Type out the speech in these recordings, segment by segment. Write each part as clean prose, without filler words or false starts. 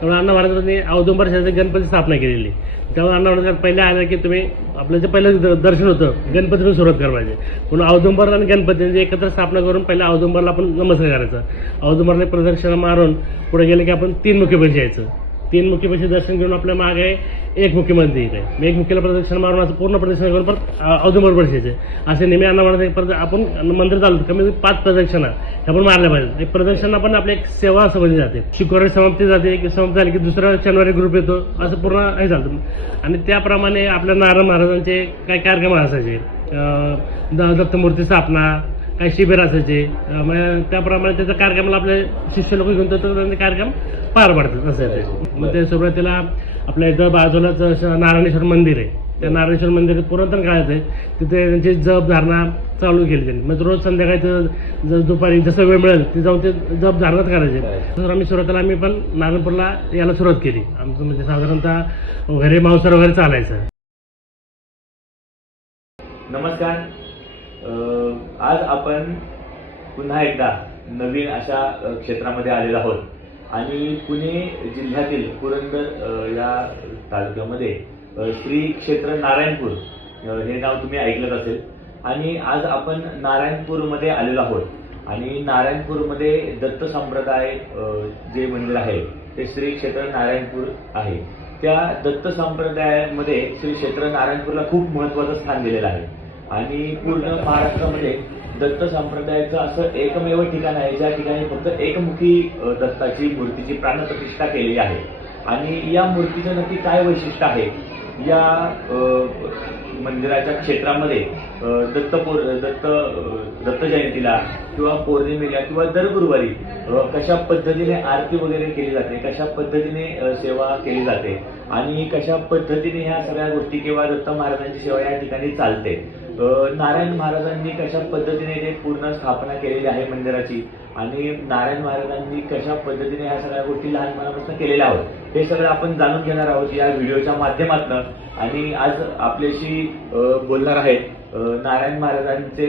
त्यामुळे अण्णा महाराजांनी औदुंबर शहरात गणपती स्थापना केलेली. त्यामुळे अण्णा महाराज पहिले आलं की तुम्ही आपलं जे पहिलं दर्शन होतं गणपतीतून सुरुवात करायची, म्हणून औदुंबर आणि गणपती म्हणजे एकत्र स्थापना करून पहिल्या औदुंबरला आपण नमस्कार करायचा. औदुंबरने प्रदक्षिणा मारून पुढे गेले की आपण 3 मुखीपाशी यायचं. 3 मुखीपाशी दर्शन घेऊन आपल्या मागे एक मुखी मंदिर आहे. एक मुखीला प्रदक्षिणा मारून असं पूर्ण प्रदक्षिणा करून परत औदुंबर बसायचे. असे नेहमी अण्णा महाराज परत आपण मंदिर चालू कमी 5 प्रदक्षिणा ह्या पण मारल्या पाहिजे. एक प्रदक्षिणा पण आपली एक सेवा समजली जाते. शुक्रवारी समाप्ती जाते की समाप्ती झाली की दुसऱ्या शनिवारी ग्रुप येतो, असं पूर्ण हे चालतं. आणि त्याप्रमाणे आपल्या नारायण महाराजांचे काही कार्यक्रम असायचे, दत्तमूर्ती स्थापना, काही शिबिर असायचे. त्याप्रमाणे त्याचा कार्यक्रमाला आपले शिष्य लोक घेऊन त्यांचे कार्यक्रम पार पाडतात असं. मग ते सुरुवातीला आपल्या इथं बाजूलाच नारायणेश्वर मंदिर आहे. त्या नारायणेश्वर मंदिरात पुरातन काळात आहे, तिथे त्यांची जप धारणा चालू केली त्यांनी. मग रोज संध्याकाळचं दुपारी जसं वेळ मिळेल ते जाऊन ते जप धारणाच करायचे. तर आम्ही सुरुवातीला आम्ही पण नारायणपूरला यायला सुरुवात केली. आमचं म्हणजे साधारणतः घरी मांसाहार वगैरे चालायचं. नमस्कार. आज आपण पुन्हा एकदा नवीन अशा क्षेत्रामध्ये आलेलो आहोत आणि पुणे जिल्ह्यातील पुरंदर या तालुक्यामध्ये श्री क्षेत्र नारायणपूर हे नाव तुम्ही ऐकलंच असेल. आणि आज आपण नारायणपूरमध्ये आलेलो आहोत आणि नारायणपूरमध्ये दत्त संप्रदाय जे मंदिर आहे ते श्री क्षेत्र नारायणपूर आहे. त्या दत्त संप्रदायामध्ये श्री क्षेत्र नारायणपूरला खूप महत्त्वाचं स्थान दिलेलं आहे आणि पूर्ण महाराष्ट्रामध्ये दत्त संप्रदायाचं असं एकमेव ठिकाण आहे ज्या ठिकाणी फक्त एकमुखी दत्ताची मूर्तीची प्राणप्रतिष्ठा केलेली आहे. आणि या मूर्तीचं नक्की काय वैशिष्ट्य आहे, या मंदिराच्या क्षेत्रामध्ये दत्त जयंतीला किंवा पौर्णिमेला किंवा दर गुरुवारी कशा पद्धतीने आरती वगैरे केली जाते, कशा पद्धतीने सेवा केली जाते आणि कशा पद्धतीने ह्या सगळ्या गोष्टी किंवा दत्त महाराजांची सेवा या ठिकाणी चालते, नारायण महाराजांनी कशा पद्धतीने ते पूर्ण स्थापना केलेली आहे मंदिराची आणि नारायण महाराजांनी कशा पद्धतीने ह्या सगळ्या गोष्टी लहानपणापासून केलेल्या आहोत, हे सगळं आपण जाणून घेणार आहोत या व्हिडिओच्या माध्यमातून. आणि आज आपल्याशी बोलणार आहेत नारायण महाराजांचे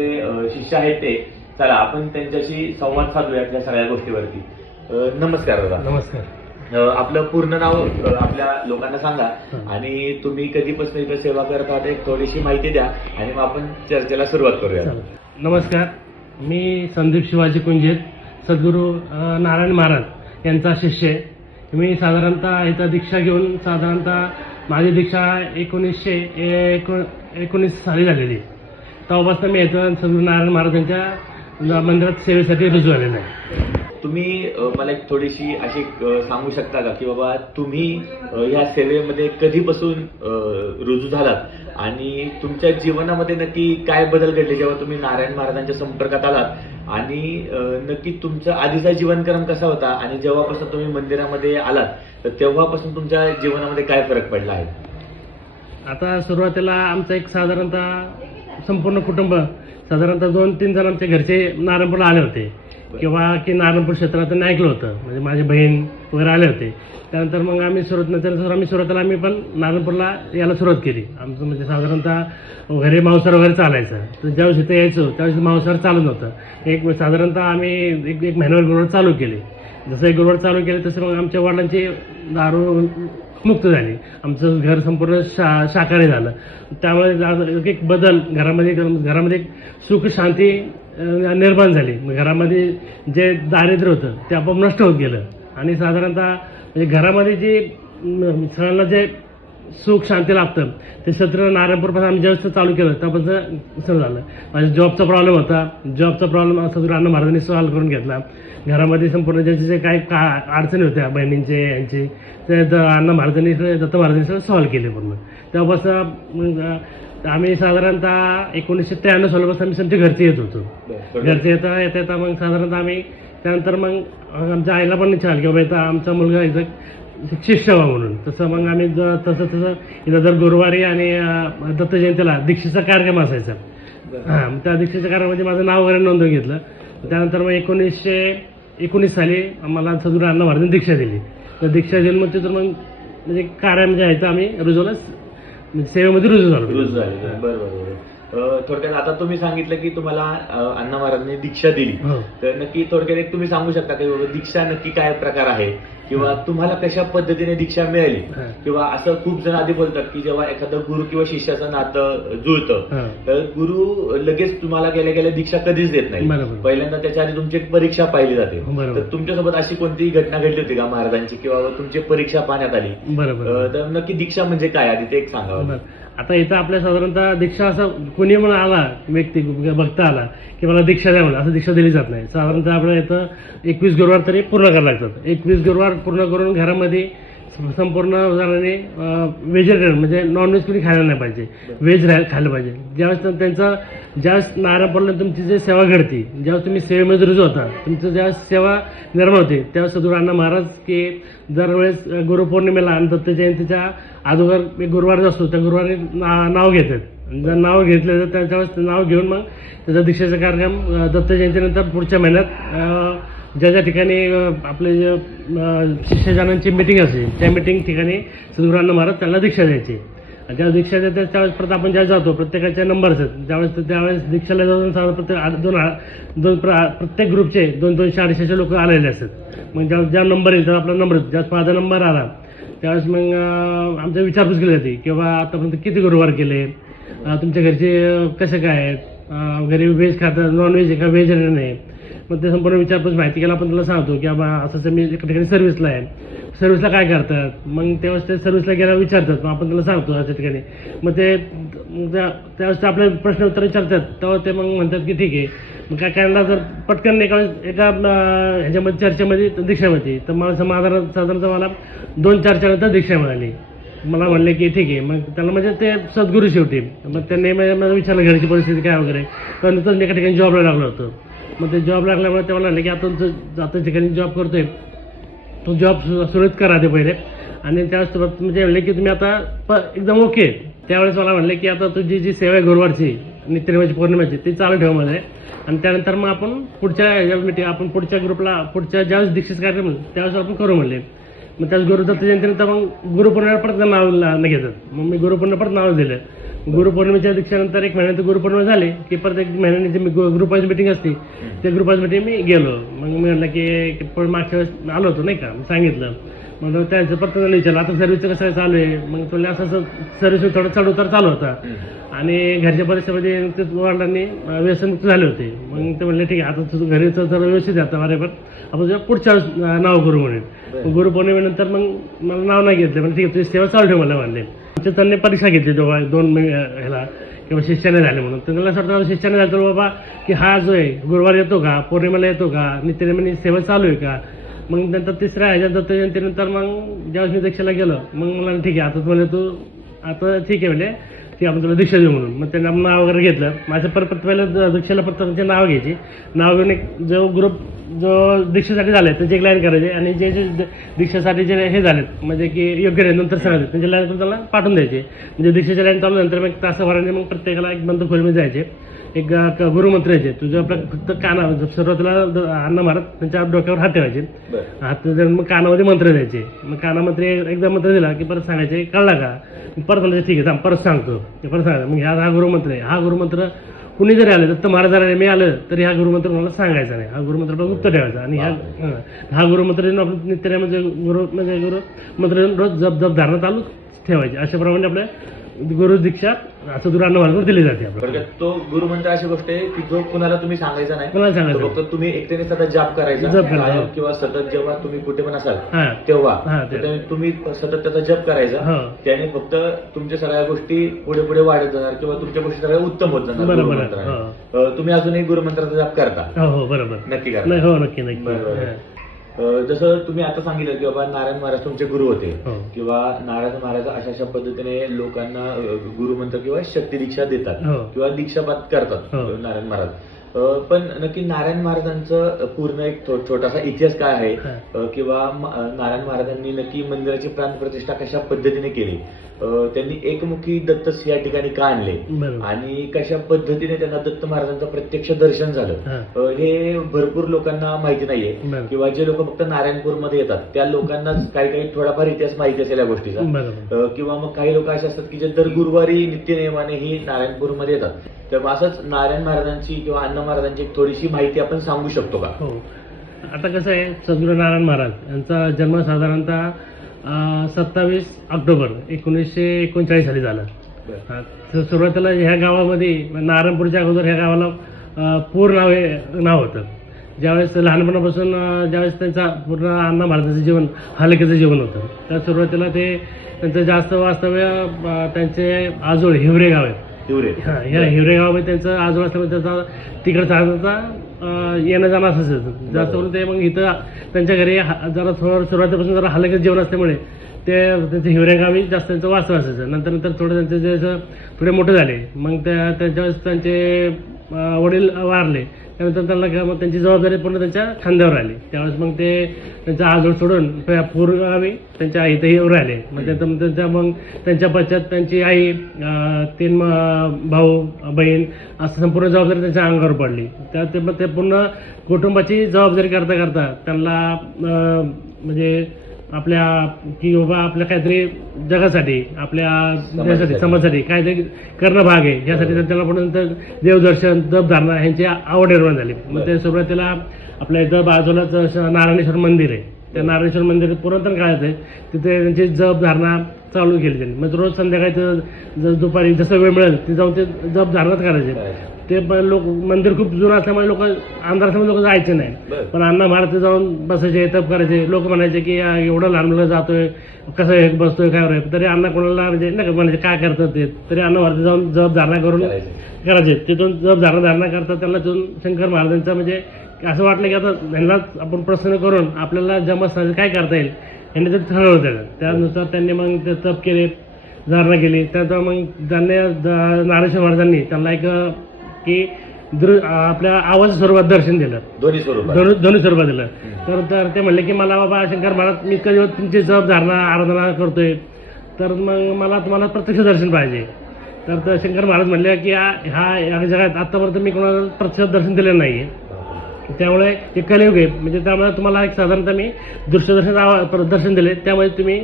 शिष्य आहेत ते. चला आपण त्यांच्याशी संवाद साधूयात या सगळ्या गोष्टीवरती. नमस्कार दादा. नमस्कार. आपलं पूर्ण नाव आपल्या लोकांना सांगा आणि तुम्ही कधीपासून इथं सेवा करत आहात एक थोडीशी माहिती द्या आणि मग आपण चर्चेला सुरुवात करूया. नमस्कार, मी संदीप शिवाजी कुंजीर, सद्गुरू नारायण महाराज यांचा शिष्य आहे. मी साधारणतः इथं दीक्षा घेऊन साधारणतः माझी दीक्षा 1919 साली झालेली. तेव्हापासून मी इथं सद्गुरू नारायण महाराजांच्या मंदिरात सेवेसाठी रुजू झालेलं आहे. तुम्ही मला एक थोडीशी अशी सांगू शकता का की बाबा तुम्ही ह्या सेवेमध्ये कधीपासून रुजू झालात आणि तुमच्या जीवनामध्ये नक्की काय बदल घडले जेव्हा तुम्ही नारायण महाराजांच्या संपर्कात आलात आणि नक्की तुमचा आधीचा जीवनक्रम कसा होता आणि जेव्हापासून तुम्ही मंदिरामध्ये आलात तर तेव्हापासून तुमच्या जीवनामध्ये काय फरक पडला आहे? आता सुरुवातीला आमचं एक साधारणतः संपूर्ण कुटुंब साधारणतः 2-3 जण आमच्या घरचे नारायणपूरला आले होते किंवा की नारायणपूर क्षेत्रात ऐकलं होतं, म्हणजे माझी बहीण वगैरे आले होते. त्यानंतर मग आम्ही सुरुवातीला आम्ही पण नारायणपूरला यायला सुरुवात केली. आमचं म्हणजे साधारणतः घरी मांसाहार वगैरे चालायचं. तर ज्यावेळेस इथं यायचो त्यावेळेस मांसाहार चालत नव्हतं. एक साधारणतः आम्ही एक महिन्यावर गुरुवार चालू केले. जसं एक गुरुवार चालू केले तसं मग आमच्या वडिलांची दारू मुक्त झाली. आमचं घर संपूर्ण शाकाहारी झालं. त्यामुळे एक बदल घरामध्ये एक सुख शांती निर्माण झाली. घरामध्ये जे दारिद्र्य होतं ते आपोआप नष्ट होत गेलं आणि साधारणतः म्हणजे घरामध्ये जे सगळ्यांना जे सुख शांती लाभतं ते सत्र नारायणपूरपासून आम्ही ज्यावेळेस चालू केलं त्यापासून सुरू झालं. माझ्या जॉबचा प्रॉब्लेम होता. जॉबचा प्रॉब्लेम सद्गुरू अण्णा महाराजांनी सॉल्व्ह करून घेतला. घरामध्ये संपूर्ण ज्याचे काही अडचणी होत्या बहिणींचे यांचे ते अण्णा महाराजांनी दत्त महाराजांनी सगळं सॉल्व्ह केले पूर्ण. तेव्हापासून आम्ही साधारणतः 1993 सालापासून आम्ही आमच्या घरचे येत होतो. घरचे येता मग साधारणतः आम्ही त्यानंतर मग आमच्या आईला पण इच्छा आली की बाबा इथं आमचा मुलगा इथं शिष्य व्हा म्हणून. तसं मग आम्ही तसं इथं दर गुरुवारी आणि दत्त जयंतीला दीक्षेचा कार्यक्रम असायचा. हां, त्या दीक्षेच्या कार्यक्रमामध्ये माझं नाव वगैरे नोंदवून घेतलं. त्यानंतर मग 1919 साली आम्हाला सद्गुरू अण्णा महाराजांनी दीक्षा दिली. तर दीक्षा देऊन मग तिथून मग म्हणजे कार्य म्हणजे आहे तर आम्ही रुजवलं सेवेमध्ये रुजू झालो. बरोबर. थोडक्यात आता तुम्ही सांगितलं की तुम्हाला अण्णा महाराजांनी दीक्षा दिली, तर नक्की थोडक्यात एक तुम्ही सांगू शकता की दीक्षा नक्की काय प्रकार आहे किंवा तुम्हाला कशा पद्धतीने दीक्षा मिळाली, हा. किंवा असं खूप जण आधी बोलतात की जेव्हा एखादं गुरु किंवा शिष्याचं नातं जुळतं हा. तर गुरु लगेच तुम्हाला गेल्या गेल्या दीक्षा कधीच देत नाही. बरोबर. पहिल्यांदा त्याच्या आधी तुमची एक परीक्षा पाहिली जाते. बरोबर. तर तुमच्यासोबत अशी कोणतीही घटना घडली होती का महाराजांची, किंवा तुमची परीक्षा पाहण्यात आली? बरोबर. तर नक्की दीक्षा म्हणजे काय, आधी ते एक सांगा. बरं. आता इथं आपल्या साधारणतः दीक्षा असं कोणी म्हणून आला व्यक्ती भक्त आला की मला दीक्षा द्या म्हणून असं दीक्षा दिली जात नाही. साधारणतः आपल्या इथं 21 गुरुवार तरी पूर्ण करायला लागतात. 21 गुरुवार पूर्ण करून घरामध्ये संपूर्ण उदाहरणाने व्हेजिटेरियन म्हणजे नॉनव्हेज कोणी खायला नाही पाहिजे, व्हेज खायला पाहिजे. ज्यावेळेस त्यांचा ज्यावेळेस नारायणपूरला तुमची जी सेवा घडते, ज्यावेळेस तुम्ही सेवेमध्ये रुजू होता, तुमचं ज्यावेळेस सेवा निर्माण होते, त्यावेळेस सद्गुरू अण्णा महाराज की दरवेळेस गुरुपौर्णिमेला आणि दत्त जयंतीच्या अगोदर एक गुरुवार जो असतो त्या गुरुवारी नाव घेतात. जर नाव घेतलं तर त्याच्यावेळेस नाव घेऊन मग त्याचा दीक्षेचा कार्यक्रम दत्त जयंतीनंतर पुढच्या महिन्यात ज्या ज्या ठिकाणी आपले जे शिष्यजनांची मिटिंग असेल त्या मिटिंग ठिकाणी सद्गुरू अण्णा महाराज त्यांना दीक्षा द्यायची. ज्यावेळेस दीक्षा देतात त्यावेळेस परत आपण ज्या जातो प्रत्येकाचे नंबर असतात, त्यावेळेस दीक्षाला जाऊन प्रत्येक ग्रुपचे 200-250 लोक आलेले असतात. मग ज्या नंबर येईल त्याचा आपला नंबर येतो, ज्यावेळेस माझा नंबर आला त्यावेळेस मग आमच्या विचारपूस केली जाते किंवा आतापर्यंत किती गुरुवार केले, तुमच्या घरचे कसे काय आहेत, घरी व्हेज खातात, नॉनव्हेज आहे का व्हेजिटेरियन आहे. मग ते संपूर्ण विचारपूस माहिती केला आपण त्याला सांगतो की बाबा असं मी एका ठिकाणी सर्व्हिसला आहे, सर्व्हिसला काय करतात. मग त्यावेळेस ते सर्व्हिसला गेल्यावर विचारतात, मग आपण त्याला सांगतो अशा ठिकाणी. मग ते त्यावेळेस ते आपले प्रश्न उत्तर विचारतात, तेव्हा ते मग म्हणतात की ठीक आहे. मग काय कारणला जर पटकन एका ह्याच्यामध्ये चर्चेमध्ये दीक्षामध्ये तर मला साधारणतः मला 2 चर्चेनंतर दीक्षा मिळाली. मला म्हणले की ठीक आहे. मग त्याला म्हणजे ते सद्गुरू शेवटी. मग त्यांनी मला विचारलं घरची परिस्थिती काय वगैरे, कारण नुकतंच मी एका ठिकाणी जॉबला लागलो होतो. मग ते जॉब लागल्यामुळे ते म्हणाले की आता आता ठिकाणी जॉब करतोय तो जॉब सुरळीत करा ते पहिले, आणि त्यावेळेस म्हणजे म्हणले की तुम्ही आता एकदम ओके. त्यावेळेस मला म्हणले की आता तुझी जी सेवा आहे गुरुवारची नित्यनेमाची पौर्णिमेची ती चालू ठेव मला, आणि त्यानंतर मग आपण आपण पुढच्या ग्रुपला पुढच्या ज्यावेळेस दीक्षित कार्यक्रम त्यावेळेस आपण करू म्हणले. मग त्याच गुरु दत्त जयंतीनंतर मग गुरुपौर्णिमेला परत नाव घेतात. मग मी गुरुपौर्णिमा परत नाव दिलं. गुरुपौर्णिमेच्या दीक्षानंतर 1 महिन्यात गुरुपौर्णिमा झाली की परत 1 महिन्याने जी ग्रुप वाईज मिटिंग असते त्या ग्रुप वाईज मिटिंग मी गेलो. मग मी म्हणलं की मागच्या वेळेस आलो होतो नाही का, मी सांगितलं. मग त्यांचं परत विचारलं आता सर्व्हिसचं कसं चालू आहे. मग तुला असं सर्व्हिस थोडं चढ उतार चालू होता आणि घरच्या परिस्थितीमध्ये ते वडिलांनी व्यसनमुक्त झाले होते. मग ते म्हणले ठीक आहे आता तुझं घरीचं जर व्यवस्थित आहे आता बरोबर आपण तुझ्या पुढच्या नाव करू म्हणेल. गुरुपौर्णिमेनंतर मग मला नाव नाही घेतलं, म्हणजे ठीक आहे तुझी सेवा चालू ठेव मला म्हणले. त्यांनी परीक्षा घेतली तेव्हा 2 ह्याला किंवा शिष्याने झाले म्हणून. तर त्याला असं वाटतं शिष्याने झालं तर बाबा की हा जो आहे गुरुवार येतो का, पौर्णिमेला येतो का, नित्यनेमाची सेवा चालू आहे का. मग नंतर तिसऱ्या ह्याच्या दत्त जयंतीनंतर मग ज्यावेळेस मी दीक्षेला गेलो मग मला ठीक आहे आता म्हणजे तू आता ठीक आहे म्हणजे की आपण तुला दीक्षा देऊ म्हणून. मग त्यांना नाव वगैरे घेतलं. माझं परत पहिलं दीक्षेला परत त्यांचे नाव घ्यायचे. नाव घेऊन एक जो ग्रुप जो दीक्षेसाठी झाले त्याची एक लाईन करायचे, आणि जे जे दीक्षेसाठी जे हे झालेत म्हणजे की योग्य नाही नंतर सांगायचे त्यांच्या लाईन त्याला पाठवून द्यायचे. म्हणजे दीक्षेच्या लाईन चालू नंतर मग तासाभराने मग प्रत्येकाला एक बंद खोलीमध्ये जायचे. एक गुरुमंत्र यायचे तुझं आपल्या फक्त सुरुवातीला अण्णा महाराज त्यांच्या डोक्यावर हात ठेवायचे, हात मग कानामध्ये मंत्र द्यायचे. मग कानामध्ये एकदा मंत्र दिला की परत सांगायचे कळला का, परत म्हणजे ठीक आहे परत सांगतो परत सांगायचं. मग हा गुरुमंत्र आहे, हा गुरुमंत्र कुणी जरी आलं दत्त महाराजांनी मी आलं तरी हा गुरुमंत्र मला सांगायचा नाही, हा गुरुमंत्र आपण गुप्त ठेवायचा. आणि हा गुरुमंत्र आपण नित्यनेमाचे गुरुमंत्र रोज जप धारणा चालू ठेवायचे. अशाप्रमाणे आपल्या गुरु दीक्षा सद्गुरू अण्णा महाराजांना दिली जाते. आपल्याला तो गुरुमंत्र अशी गोष्ट आहे की जो कुणाला तुम्ही सांगायचा नाही, कुणाला सांगायचं फक्त तुम्ही एकट्याने सतत जाप करायचा किंवा सतत जेव्हा तुम्ही कुठे पण असाल तेव्हा तुम्ही सतत त्याचा जप करायचा. त्याने फक्त तुमच्या सगळ्या गोष्टी पुढे पुढे वाढत जाणार किंवा तुमच्या गोष्टी सगळ्या उत्तम होत जाणार. तुम्ही अजूनही गुरुमंत्राचा जाप करता? हो बरोबर, नक्की करता. हो नक्की नक्की. जसं तुम्ही आता सांगितलं की बाबा नारायण महाराज तुमचे गुरु होते किंवा नारायण महाराज अशा पद्धतीने लोकांना गुरुमंत्र किंवा शक्ती दीक्षा देतात किंवा दीक्षापात करतात नारायण महाराज. पण नक्की नारायण महाराजांचं पूर्ण एक छोटासा इतिहास काय आहे किंवा नारायण महाराजांनी नक्की मंदिराची प्राणप्रतिष्ठा कशा पद्धतीने केली, त्यांनी एकमुखी दत्त या ठिकाणी का आणले आणि कशा पद्धतीने त्यांना दत्त महाराजांचं प्रत्यक्ष दर्शन झालं हे भरपूर लोकांना माहिती नाहीये. किंवा जे लोक फक्त नारायणपूरमध्ये येतात त्या लोकांनाच काही थोडाफार इतिहास माहिती असेल या गोष्टीचा. किंवा मग काही लोक असे असतात की जे दर गुरुवारी नित्यनेमाने ही नारायणपूरमध्ये येतात. तर असंच नारायण महाराजांची किंवा अण्णा महाराजांची थोडीशी माहिती आपण सांगू शकतो का? आता कसं आहे, सद्गुरू नारायण महाराज यांचा जन्म साधारणतः 27 ऑक्टोबर 1939 साली झाला. तर सुरुवातीला ह्या गावामध्ये नारायणपूरच्या अगोदर ह्या गावाला पूर नाव होतं. ज्यावेळेस लहानपणापासून ज्यावेळेस त्यांचा पूर्ण अण्णा महाराजांचं जीवन हलक्याचं जीवन होतं, त्या सुरुवातीला ते त्यांचं जास्त वास्तव्य त्यांचे आजोळ हिवरे गाव आहे. ह्या हिवरे गावामध्ये त्यांचं आजोळ असल्यामुळे त्याचा तिकडे साधारणतः येणं जाणं असायचं जास्त करून. ते मग इथं त्यांच्या घरी जरा सुरुवातीपासून जरा हलक्याचं जीवन असल्यामुळे ते त्यांच्या हिवरे गावी जास्त त्यांचं वास्तव असायचं. नंतर थोडं त्यांचे जे थोडे मोठे झाले, मग त्याच्यावेळेस त्यांचे वडील वारले, त्यानंतर त्यांना मग त्यांची जबाबदारी पूर्ण त्यांच्या खांद्यावर आली. त्यावेळेस मग ते त्यांचा आजोळ सोडून पूर गावी त्यांच्या आई इथं राहिले. मग मग त्यांच्या पश्चात त्यांची आई, 3 भाऊ बहीण असं संपूर्ण जबाबदारी त्यांच्या अंगावर पडली. ते पूर्ण कुटुंबाची जबाबदारी करता करता त्यांना म्हणजे आपल्या की बाबा आपल्या काहीतरी जगासाठी, आपल्या देशासाठी, समाजासाठी काहीतरी करणं भाग आहे, यासाठी त्यांना पण देवदर्शन, जपधारणा ह्यांची आवड निर्माण झाली. मग ते सुरुवातीला आपल्या इथं बाजूलाच नारायणेश्वर मंदिर आहे, त्या नारायणेश्वर मंदिर पुरातन काळात आहे, तिथे त्यांची जपधारणा चालू केली त्यांनी. मग रोज संध्याकाळी दुपारी जसं वेळ मिळेल ते जाऊन ते जपधारणाच करायचे. ते लोक मंदिर खूप जुनं असल्यामुळे लोक अंधारासमोर लोक जायचे नाही, पण अण्णा महाराज जाऊन बसायचे, तप करायचे. लोक म्हणायचे की एवढं लहान मुलं जातोय, कसं हे बसतोय, काय रे, तरी अण्णा कोणाला म्हणजे नाही का म्हणायचे काय करतात ते, तरी अण्णा महाराज जाऊन जपधारणा करून करायचे. तिथून जपधारणा करतात त्यांना तिथून शंकर महाराजांचं म्हणजे असं वाटलं की आता ह्यांना आपण प्रसन्न करून आपल्याला जमत काय करता येईल ह्यांनी ते ठरवलं त्याला. त्यानुसार त्यांनी मग ते तप केले, धारणा केली. त्यानंतर मग त्यांनी नारायणेश्वर महाराजांनी त्यांना एक की आपल्या आवाज स्वरूपात दर्शन दिलं, दोन्ही स्वरूपात दिलं. तर ते म्हणले की मला बाबा शंकर महाराज, मी कधी तुमची जपधारणा आराधना करतोय, तर मग मला तुम्हाला प्रत्यक्ष दर्शन पाहिजे. तर शंकर महाराज म्हणले की ह्या जगात आतापर्यंत मी कोणाला प्रत्यक्ष दर्शन दिलेलं नाहीये, त्यामुळे हे कलियुग आहे, म्हणजे त्यामुळे तुम्हाला एक साधारणतः मी दर्शन दिले, त्यामुळे तुम्ही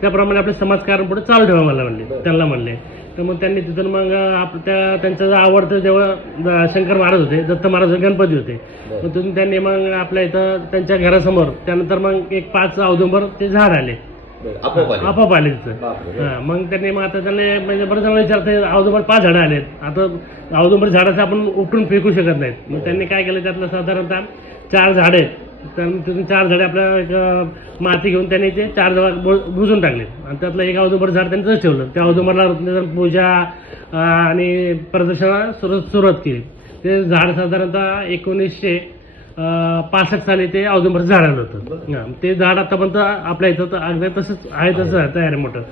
त्याप्रमाणे आपले समाजकारण पुढे चालू ठेवा मला म्हणले, त्यांना म्हणले. तर मग त्यांनी तिथून मग त्यांचं आवडतं जेव्हा शंकर महाराज होते, दत्त महाराज गणपती होते, मग तिथून त्यांनी मग आपल्या इथं त्यांच्या घरासमोर त्यानंतर मग एक 5 औदुंबर ते झाड आले, आपोआप आले तिथं. मग त्यांनी मग आता त्यांनी म्हणजे बरं जण विचारते औदुंबर 5 झाडं आलेत, आता औदुंबर झाडाचं आपण उपटून फेकू शकत नाहीत. मग त्यांनी काय केलं, त्यातलं साधारणतः 4 झाडं आहेत, तिथून 4 झाडे आपल्या माती घेऊन त्यांनी ते 4 झाडं बुजून टाकले आणि त्यातलं एक औदुंबर झाड त्यांनी तसंच ठेवलं. त्या औदुंबरला पूजा आणि प्रदर्शनाला सुरुवात केली. ते झाड साधारणतः 1965 साली ते औदुंबरचं झाड आलं होतं. ते झाड आतापर्यंत आपल्या इथं अगदी तसंच आहे, तसं तयार आहे मोठं.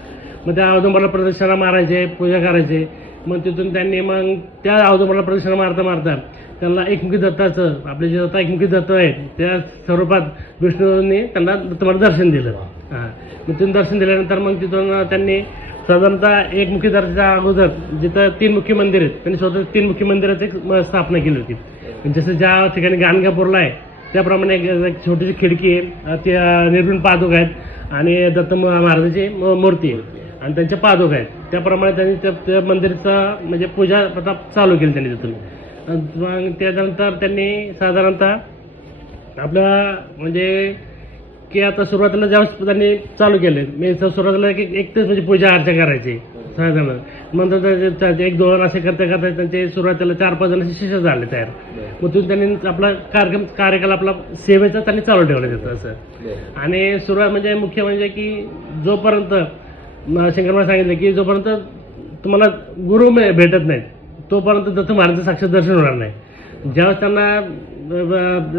मग त्या औदुंबरला प्रदर्शना मारायचे, पूजा करायचे. मग तिथून त्यांनी मग त्या औदुंबरला प्रदर्शना मारता त्यांना एकमुखी दत्ताचं, आपले जे दत्ता एकमुखी दत्त आहेत त्या स्वरूपात विष्णूंनी त्यांना दत्तमाला दर्शन दिलं. मग तिथून दर्शन दिल्यानंतर मग तिथून त्यांनी साधारणतः एकमुखी दत्ताच्या अगोदर जिथं 3 मुखी मंदिर आहेत, त्यांनी स्वतः 3 मुखी मंदिराची स्थापना केली होती. जसं ज्या ठिकाणी गाणगापूरला आहे त्याप्रमाणे एक छोटीशी खिडकी आहे, त्या निर्गुण पादुक आहेत आणि दत्त महाराजाची मूर्ती आहे आणि त्यांच्या पादुक आहेत. त्याप्रमाणे त्यांनी त्या मंदिराचा म्हणजे पूजा प्रताप चालू केली त्यांनी तिथून. मग त्यानंतर त्यांनी साधारणतः आपल्या म्हणजे की आता सुरुवातीला ज्यावेळेस त्यांनी चालू केले, मी सुरुवातीला एकटेच म्हणजे पूजा अर्चा करायची साधारण. नंतर 1-2 असे करता त्यांचे सुरुवातीला 4-5 जण शिष्य झाले तयार. मग तिथून त्यांनी आपला कार्यकाल आपला सेवेचा त्यांनी चालू ठेवला तिथं असं. आणि सुरुवात म्हणजे मुख्य म्हणजे की जोपर्यंत शंकर महाराज सांगितलं की जोपर्यंत तुम्हाला गुरु भेटत नाहीत तोपर्यंत दत्त महाराजांचं साक्षात दर्शन होणार नाही. ज्यावेळेस त्यांना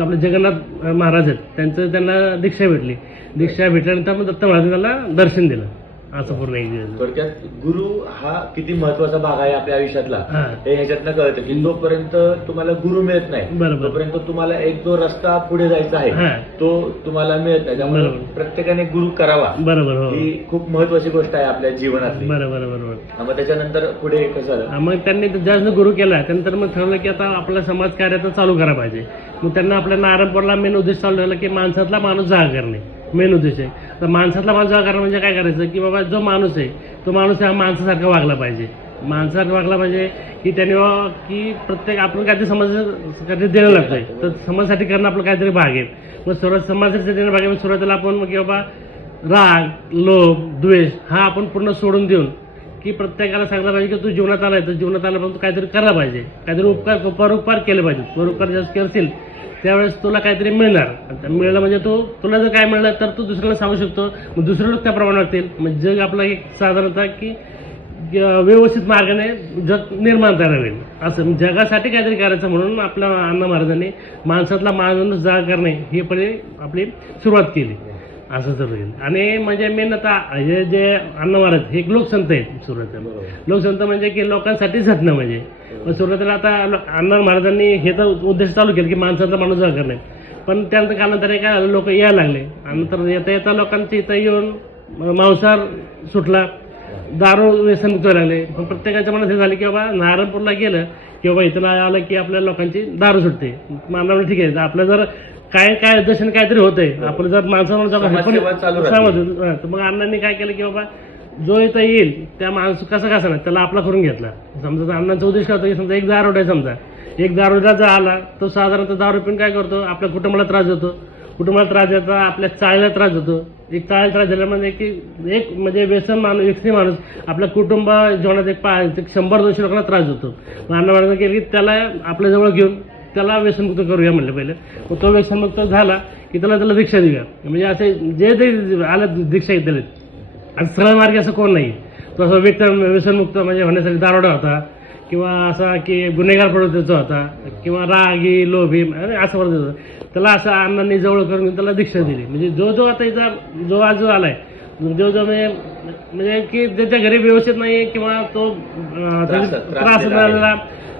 आपले जगन्नाथ महाराज आहेत त्यांना दीक्षा भेटली, दीक्षा भेटल्यानंतर मग दत्त महाराजांनी त्यांना दर्शन दिलं. असं पूर्ण एक थोडक्यात गुरु हा किती महत्वाचा भाग आहे आपल्या आयुष्यातला हे ह्याच्यातनं कळतं की जोपर्यंत तुम्हाला गुरु मिळत नाही तोपर्यंत तुम्हाला एक जो रस्ता पुढे जायचा आहे तो तुम्हाला मिळत नाही. त्यामुळे प्रत्येकाने गुरु करावा, बरोबर, ही खूप महत्वाची गोष्ट आहे आपल्या जीवनातली. बरोबर. मग त्याच्यानंतर पुढे कसं झालं, मग त्यांनी ज्यावेळेस गुरु केला त्यानंतर मग ठरवलं की आता आपला समाज कार्याचं चालू करा पाहिजे. मग त्यांना आपल्या नारायणपूरला मेन उद्देश चालू झाला की माणसातला माणूस जागा करणे मेन उद्देश आहे. तर माणसातला माणूस जागा करणं म्हणजे काय करायचं की बाबा जो माणूस आहे तो माणूस हा माणसासारखा वागला पाहिजे. माणसाला वागला पाहिजे की त्याने की प्रत्येक आपण काहीतरी समाज काहीतरी देणं लागतंय तर समाजासाठी करणं आपलं काहीतरी भाग आहे. मग समाजासाठी देणं भाग आहे. मग सुरुवातीला आपण मग की बाबा राग, लोभ, द्वेष हा आपण पूर्ण सोडून देऊन की प्रत्येकाला सांगलं पाहिजे की तू जीवनात आलाय तर जीवनात आला पण तू काहीतरी करायला पाहिजे, काहीतरी परोपकार केले पाहिजे. परोपकार जर करशील त्यावेळेस तुला काहीतरी मिळणार. मिळालं म्हणजे तुला जर काय मिळलं तर तू दुसऱ्याला सांगू शकतो, मग दुसरे लोक त्याप्रमाणे वागतील. म्हणजे जग आपला एक साधारणतः की व्यवस्थित मार्गाने जग निर्माण तयार होईल. असं जगासाठी काहीतरी करायचं म्हणून आपल्या अण्णा महाराजांनी माणसातला माणूस जागा करणे ही पहिले आपली सुरुवात केली. असं चालू येईल. आणि म्हणजे मेन आता हे जे अण्णा महाराज हे एक लोकसंत आहेत. सुरुवातीला लोकसंत म्हणजे की लोकांसाठी झटणं म्हणजे सुरुवातीला आता अण्णा महाराजांनी हे तर उद्देश चालू केलं की माणसाचा माणूस जागा करणे. पण त्यानंतर कालांतराने काय लोक यायला लागले आणि नंतर येता येता लोकांची इथं येऊन मांसाहार सुटला, दारू व्यसनमुक्त व्हायला लागले. पण प्रत्येकाच्या मनात हे झाले की बाबा नारायणपूरला गेलं की बाबा इथं आलं की आपल्या लोकांची दारू सुटते. मानव ठीक आहे, आपलं जर काय दर्शन काहीतरी होतंय, आपण जर माणसाला तर मग अण्णांनी काय केलं की बाबा जो इथं येईल त्या माणूस कसं नाही त्याला आपला करून घेतला. समजा अण्णांचा उद्देश काय होता की समजा एक दारोडा आहे, समजा एक दारोडा जर आला तो साधारणतः दारू पिऊन काय करतो, आपल्या कुटुंबाला त्रास देतो, कुटुंबाला त्रास देता, आपल्या चाळीला त्रास देतो. एक चाळीला त्रास दिल्यामध्ये की एक म्हणजे व्यसन माणूस आपल्या कुटुंब जीवनात एक 100-200 लोकांना त्रास देतो. मग अण्णा महाराजांनी केलं की त्याला आपल्या जवळ घेऊन त्याला व्यसनमुक्त करूया म्हणलं पहिले. मग तो व्यसनमुक्त झाला की त्याला दीक्षा देऊया. म्हणजे असे जे आलं दीक्षा घेतले आणि सरळ मार्गी असं कोण नाही. तो असं व्यसनमुक्त म्हणजे होण्यासाठी दारोडा होता किंवा असा की गुन्हेगार पडवतो होता किंवा रागी लोभी असं करत होतं. त्याला असं अण्णांनी जवळ करून त्याला दीक्षा दिली. म्हणजे जो आता इथं जो आलाय जो म्हणजे की त्याच्या घरी व्यवस्थित नाही किंवा तो त्रास झालेला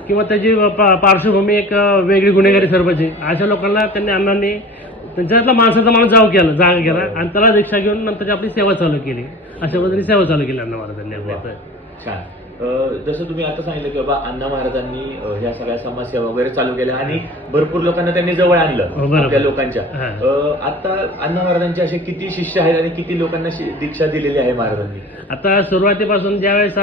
किंवा त्याची पार्श्वभूमी एक वेगळी गुन्हेगारी सरपंच अशा लोकांना त्यांनी अण्णांनी त्यांच्यातला माणसाचा माणूस जागा केला आणि त्याला दीक्षा घेऊन नंतर आपली सेवा चालू केली. अशा पद्धतीने सेवा चालू केली अण्णा महाराजांनी आपल्या. छान. जसं तुम्ही आता सांगितलं की बाबा अण्णा महाराजांनी ह्या सगळ्या समाजसेवा वगैरे चालू केल्या आणि भरपूर लोकांना त्यांनी जवळ आणलं आपल्या लोकांच्या. आता अण्णा महाराजांचे असे किती शिष्य आहेत आणि किती लोकांना दीक्षा दिलेली आहे महाराजांनी? आता सुरुवातीपासून ज्यावेळेस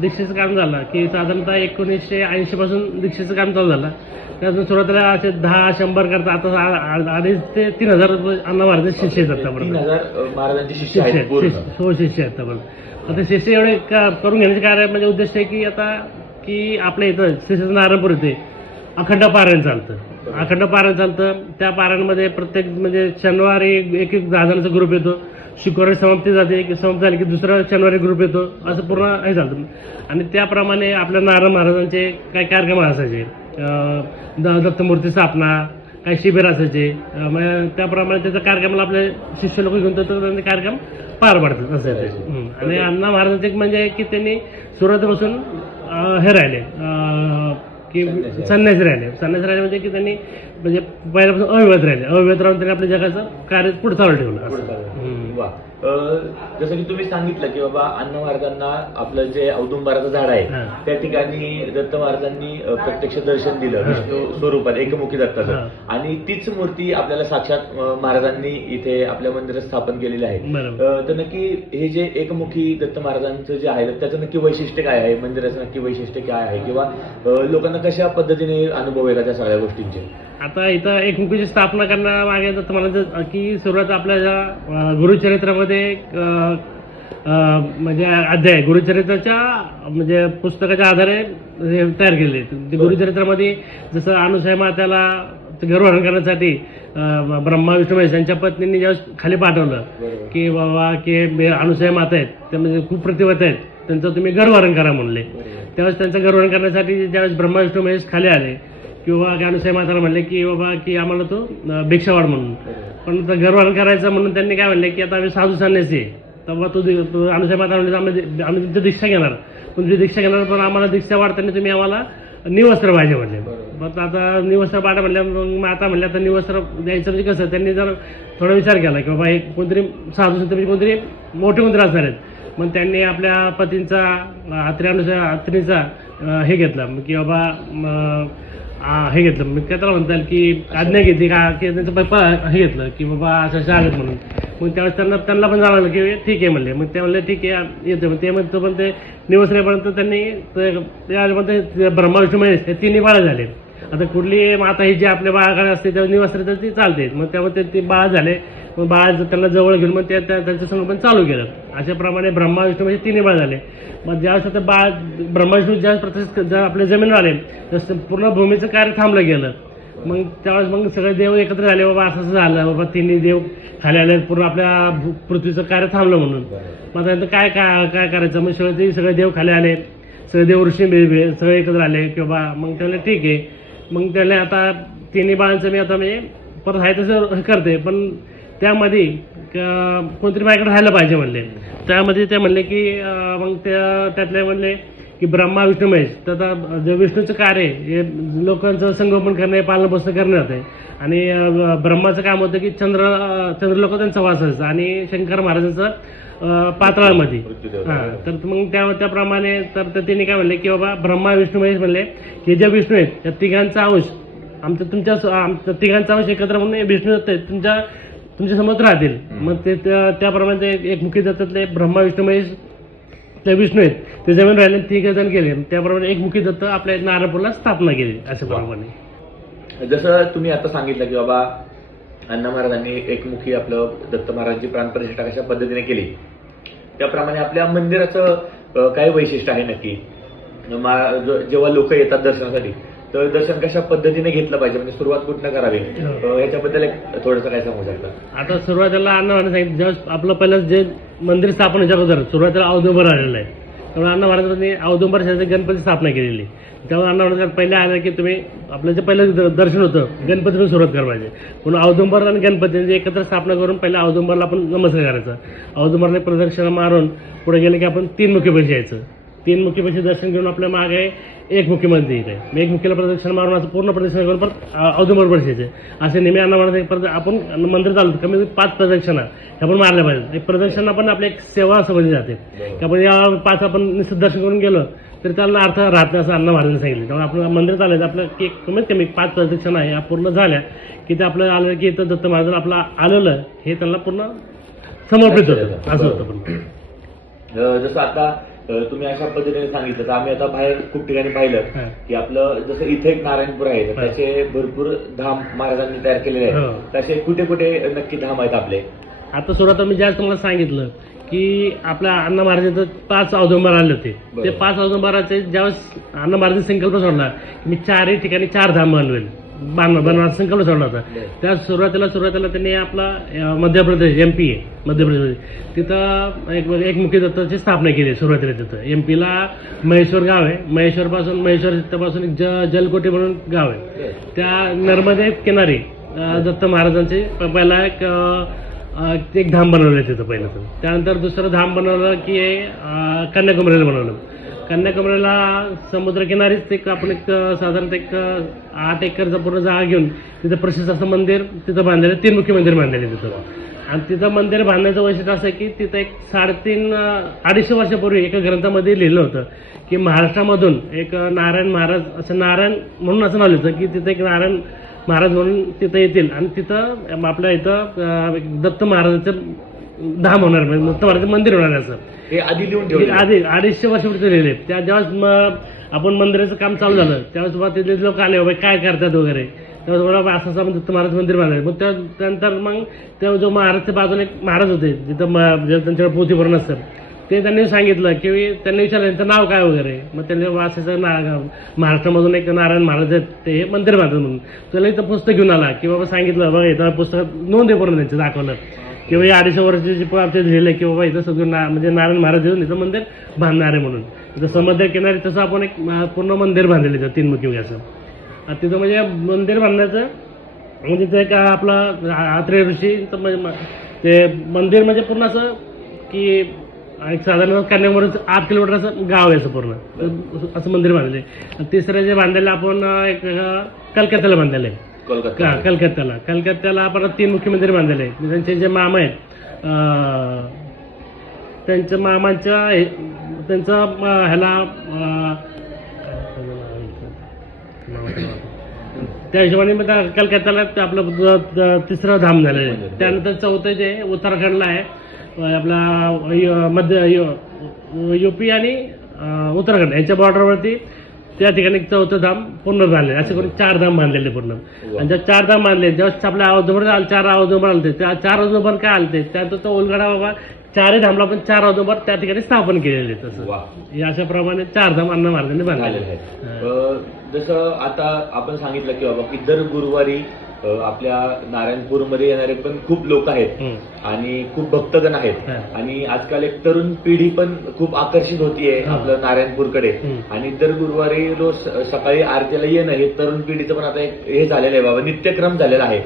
दीक्षेचं काम झालं की साधारणतः 1980 पासून दीक्षेचं काम चालू झालं. त्यातून सुरुवातीला असे 10-100 करता आता 2,500 ते 3,000 अण्णा महाराजांचे शिष्य आहेत. 3,000 महाराजांचे शिष्य आहेत. हो शिष्य आहेत. पण आता शिष्य एवढे करून घेण्याचे कार्य म्हणजे उद्देश आहे की आता की आपल्या इथं श्री नारायणपूर येते अखंड पारायण चालतं. अखंड पारायण चालतं. त्या पारायणमध्ये प्रत्येक म्हणजे शनिवारी एक 10 जणांचा ग्रुप येतो. शुक्रवारी समाप्ती जाते की समाप्ती झाली की दुसरा शनिवारी ग्रुप येतो. असं पूर्ण हे चालतं. आणि त्याप्रमाणे आपल्या नारायण महाराजांचे काही कार्यक्रम असायचे. दत्तमूर्ती स्थापना, काही शिबिर असायचे. त्याप्रमाणे त्याचा कार्यक्रमाला आपले शिष्य लोक घेऊन त्यांचे कार्यक्रम पार पाडतात असं. आणि अण्णा महाराजांचे म्हणजे की त्यांनी सुरुवातीपासून हे राहिले की संन्यासी राहिले म्हणजे की त्यांनी म्हणजे पहिल्यापासून अविवाद राहून त्यांनी आपल्या जगाचं कार्य पुढे चालू ठेवलं. जसं की तुम्ही सांगितलं की बाबा अण्णा महाराजांना आपलं जे औदुंबराचं झाड आहे त्या ठिकाणी दत्त महाराजांनी प्रत्यक्ष दर्शन दिलं विष्णू स्वरूपात एकमुखी दत्ताचं. आणि तीच मूर्ती आपल्याला साक्षात महाराजांनी इथे आपल्या मंदिरात स्थापन केलेली आहे. तर नक्की हे जे एकमुखी दत्त महाराजांचं जे आहे त्याचं नक्की वैशिष्ट्य काय आहे, मंदिराचं नक्की वैशिष्ट्य काय आहे किंवा लोकांना कशा पद्धतीने अनुभव येतात त्या सगळ्या गोष्टींचे? आता इथं एकमुखीची स्थापना करण्यामागे दत्त महाराज की सुरुवात आपल्या ज्या गुरुचरित्रामध्ये म्हणजे अध्याय गुरुचरित्राच्या म्हणजे पुस्तकाच्या आधारे तयार केलेले. गुरुचरित्रामध्ये जसं अनुसूया मात्याला गर्वहरण करण्यासाठी ब्रह्मा विष्णू महेश यांच्या पत्नींनी ज्यावेळेस खाली पाठवलं की बाबा की अनुसूया माता आहेत त्या म्हणजे खूप प्रतिवत आहेत त्यांचं तुम्ही गर्वहरण करा म्हणले. त्यावेळेस त्यांचं गर्वहरण करण्यासाठी ज्यावेळेस ब्रह्मा विष्णू महेश खाली आले किंवा अनुसूया माताला म्हणले की बाबा की आम्हाला तो भिक्षावाड म्हणून. पण गर्वहरण करायचं म्हणून त्यांनी काय म्हणले की आता आम्ही साधू संन्यासी आहे. तेव्हा तू अनुसूया माता म्हणले आम्ही तुमची दीक्षा घेणार, तुमची दीक्षा घेणार पण आम्हाला दीक्षा वाढताना तुम्ही आम्हाला निवस्त्र पाहिजे म्हणले. मग आता निवस्त्र पाठा म्हणल्या. मग माता म्हणल्या तर निवस्त्र द्यायचं म्हणजे कसं त्यांनी जर थोडा विचार केला की बाबा एक कोणतरी साधू संत म्हणजे कोणतरी मोठे कोणतरी असणार आहेत. मग त्यांनी आपल्या पतींचा अत्रीचा हे घेतला की बाबा हे घेतलं. मग त्याला म्हणतात की आज्ञा घेतली का की त्यांचं हे घेतलं की बाबा असं शाळेत म्हणून मग त्यावेळेस त्यांना पण जाणवलं की ठीक आहे म्हणले. मग ते म्हणले ठीक आहे येतो. मग ते म्हणतो पण ते निवसरेपर्यंत त्यांनी ते ब्रह्मा विष्णू महेश हे तिन्ही बाळ झाले. आता कुठली माता ही जी आपल्या बाळाकडे असते तेव्हा निवसरे तर ती चालते. मग त्यामुळे ते बाळ झाले. मग बाळ त्यांना जवळ घेऊन मग त्यांचं संगोपन चालू केलं. अशाप्रमाणे ब्रह्मा विष्णू म्हणजे तिन्ही बाळ झाले. मग ज्यावेळेस आता बाळ ब्रह्मा विष्णू ज्यावेळेस प्रतिष्ठित आपल्या जमीन आले तसं पूर्ण भूमीचं कार्य थांबलं गेलं. मग त्यावेळेस मग सगळे देव एकत्र झाले. बाबा असं झालं बाबा तिन्ही देव खाली आले, पूर्ण आपल्या पृथ्वीचं कार्य थांबलं म्हणून. मग आता काय काय करायचं. मग सगळे देव खाली आले, सगळे देव ऋषी सगळे एकत्र आले किंवा मग त्याला ठीक आहे. मग त्याला आता तिन्ही बाळांचं मी आता म्हणजे परत आहे तसं करते, पण त्यामध्ये कोणतरी माझ्याकडे राहायला पाहिजे म्हणले. त्यामध्ये ते म्हणले की मग त्यातले म्हणले की ब्रह्मा विष्णू महेश. तर आता जे विष्णूचं कार्य हे लोकांचं संगोपन करणे, पालनपोषण करणे होते. आणि ब्रह्माचं काम होतं की चंद्रलोक त्यांचा वास असायचा आणि शंकर महाराजांचं पाताळामध्ये. हां, तर मग त्याप्रमाणे तर त्यांनी काय म्हणले की बाबा ब्रह्मा विष्णू महेश म्हणले की जे विष्णू आहेत त्या तिघांचा अंश आमच्या तिघांचा अंश एकत्र म्हणून विष्णू दत्त आहेत तुमच्या समोर राहतील. मग ते त्याप्रमाणे ते एकमुखी दत्तातले ब्रह्मा विष्णू महेश ते विष्णू आहेत ते जमीन राहिले, तिघ जण केले. त्याप्रमाणे एकमुखी दत्त आपल्या नारायणपूरला स्थापना केली. अशा प्रमाणे जसं तुम्ही आता सांगितलं की बाबा अण्णा महाराजांनी एकमुखी आपलं दत्त महाराजांची प्राणप्रतिष्ठा कशा पद्धतीने केली, त्याप्रमाणे आपल्या मंदिराचं काय वैशिष्ट्य आहे नक्की. जेव्हा लोक येतात दर्शनासाठी तर दर्शन कशा पद्धतीने घेतलं पाहिजे, म्हणजे सुरुवात कुठनं करावी याच्याबद्दल एक थोडंसं काय सांगू शकता. आता सुरुवातीला अण्णा महाराज सांगितलं ज्यावेळेस आपलं पहिलं जे मंदिर स्थापन व्हायच्या अगोदर सुरुवातीला औदुंबर आलेलं आहे. त्यामुळे अण्णा महाराजांनी औदुंबर शेजारी गणपती स्थापना केलेली. त्यामुळे अण्णा महाराज पहिले आलं की तुम्ही आपलं जे पहिलं दर्शन होतं गणपतीतून सुरुवात करायला पाहिजे. म्हणून औदुंबर आणि गणपती एकत्र स्थापना करून पहिल्या औदुंबरला आपण नमस्कार करायचा. औदुंबरला प्रदक्षिणा मारून पुढे गेले की आपण तीनमुखी पैसे यायचं. तीनमुखी पैसे दर्शन घेऊन आपल्या मागे एकमुखी मंदिर आहे. एकमुखीला प्रदक्षिणा मारून असं पूर्ण प्रदक्षिणा करून परत औदुंबर पैसे असे नेहमी अण्णा महाराज परत आपण मंदिर चालू कमी 5 प्रदक्षिणा आपण मारल्या पाहिजे. एक प्रदक्षिणा पण आपली एक सेवा समजली जाते की आपण या 5 आपण निश्चित दर्शन करून गेलो तर त्याला अर्थ राहत नाही असं अण्णा महाराजांनी सांगितलं. त्यामुळे आपण मंदिर चालायचं आपलं की कमीत कमी 5 प्रदक्षिणा या पूर्ण झाल्या की ते आपलं आलं की इथं दत्त महाराज आपलं आलेलं हे त्यांना पूर्ण समर्पित होतं असं होतं. पण जसं आता तुम्ही अशा पद्धतीने सांगितलं तर आम्ही आता बाहेर खूप ठिकाणी पाहिलं की आपलं जसं इथे एक नारायणपूर आहे तर त्याचे भरपूर धाम महाराजांनी तयार केलेले आहेत. तसे कुठे कुठे नक्की धाम आहेत आपले. आता सुरुवात मी ज्यावेळेस तुम्हाला सांगितलं की आपल्या अण्णा महाराजांचं 5 औदुंबर आले होते. ते 5 औदुंबराचे ज्यावेळेस अण्णा महाराजांनी संकल्प सोडला मी 4 ठिकाणी 4 धाम बनवायचा संकल्प सोडला होता. त्या सुरुवातीला त्यांनी आपला मध्य प्रदेश MP आहे मध्य प्रदेश तिथं एकमुखी दत्ताची स्थापना केली सुरुवातीला. तिथं MP ला महेश्वर गाव आहे. महेश्वर तिथपासून जलकोटी म्हणून गाव आहे. त्या नर्मदे किनारी दत्त महाराजांचे पहिला एक धाम बनवलं तिथं पहिलं. त्यानंतर दुसरं धाम बनवलं की कन्याकुमारीला बनवलं. कन्याकुमारीला समुद्रकिनारीच आपण साधारणतः 8 एकरचा पूर्ण जागा घेऊन तिथं प्रशस्त असं मंदिर तिथं बांधलेलं 3मुखी मंदिर बांधलेलं तिथं. आणि तिथं मंदिर बांधण्याचं वैशिष्ट्य असं की तिथं एक 250 वर्षापूर्वी एका ग्रंथामध्ये लिहिलं होतं की महाराष्ट्रामधून एक नारायण महाराज असं नारायण म्हणून असं नाव लिहिलं की तिथं एक नारायण महाराज म्हणून तिथं येतील आणि तिथं आपल्या इथं दत्त महाराजांचं धाम होणार म्हणजे दत्त महाराजांचं मंदिर होणार असं हे आधी लिहून ठेवले. आधी 250 वर्षापूर्वी लिहिले. त्या ज्यावेळेस आपण मंदिराचं काम चालू झालं त्यावेळेस तिथले लोक आले बाबा काय करतात वगैरे त्यावेळेस असं आपण दत्त महाराज मंदिर बांधले. मग त्यानंतर मग त्या जो महाराजच्या बाजूला एक महाराज होते जिथं त्यांच्याकडे पोथी भरून असतात ते त्यांनी सांगितलं की त्यांनी विचारलं त्यांचं नाव काय वगैरे. मग त्यांनी वासाचं महाराष्ट्रामधून एक नारायण महाराज आहेत ते हे मंदिर बांधलं म्हणून त्याला इथं पुस्तक घेऊन आला की बाबा सांगितलं बघा इथं पुस्तकात नोंद आहे पूर्ण त्यांचं दाखवलं की बाबा 250 वर्षाची आपल्या लिहिलं की बाबा इथं सगळं म्हणजे नारायण महाराज येऊन इथं मंदिर बांधणार आहे म्हणून. इथं समुद्र किनारी तसं आपण एक पूर्ण मंदिर बांधलेलं इथं 3मुखी असं. तिथं म्हणजे मंदिर बांधण्याचं म्हणजे ते एक आपलं आत्रेय ऋषीचं म्हणजे ते मंदिर म्हणजे पूर्ण असं की एक साधारण कन्याकुमारीचं 8 किलोमीटर असं गाव आहे असं पूर्ण असं मंदिर बांधले. तिसरं जे बांधलेलं आपण एक कलकत्त्याला बांधलेलं आहे. कलकत्त्याला आपण 3मुखी मंदिर बांधलेलं आहे. त्यांचे जे मामा आहेत त्यांच्या मामाच्या त्यांचा ह्याला त्या हिशोबाने मग त्या कलकत्त्याला ते आपलं तिसरं धाम झालेलं आहे. त्यानंतर चौथं जे उत्तराखंडला आहे, आपला मध्य UP आणि उत्तराखंड यांच्या बॉर्डरवरती त्या ठिकाणी चौथं धाम पूर्ण झाले. असे करून 4 धाम बांधलेले पूर्ण. आणि ज्या 4 धाम बांधले जेव्हा आपल्या अवधूबर आले, 4 अवधूबर आले, त्या 4 अवधूबर काय आले त्यानंतर तो उलगडा बाबा 4 धामला पण 4 अवधूबर त्या ठिकाणी स्थापन केलेले आहेत. तसं अशा प्रमाणे 4 धाम अण्णा महाराजांनी बांधलेले आहेत. जसं आता आपण सांगितलं की बाबा की दर गुरुवारी आपल्या नारायणपूरमध्ये येणारे पण खूप लोक आहेत आणि खूप भक्तगण आहेत आणि आजकाल एक तरुण पिढी पण खूप आकर्षित होतीये आपलं नारायणपूरकडे. आणि दर गुरुवारी रोज सकाळी आरतीला येणं हे तरुण पिढीचं पण आता एक हे झालेलं आहे बाबा, नित्यक्रम झालेला आहे.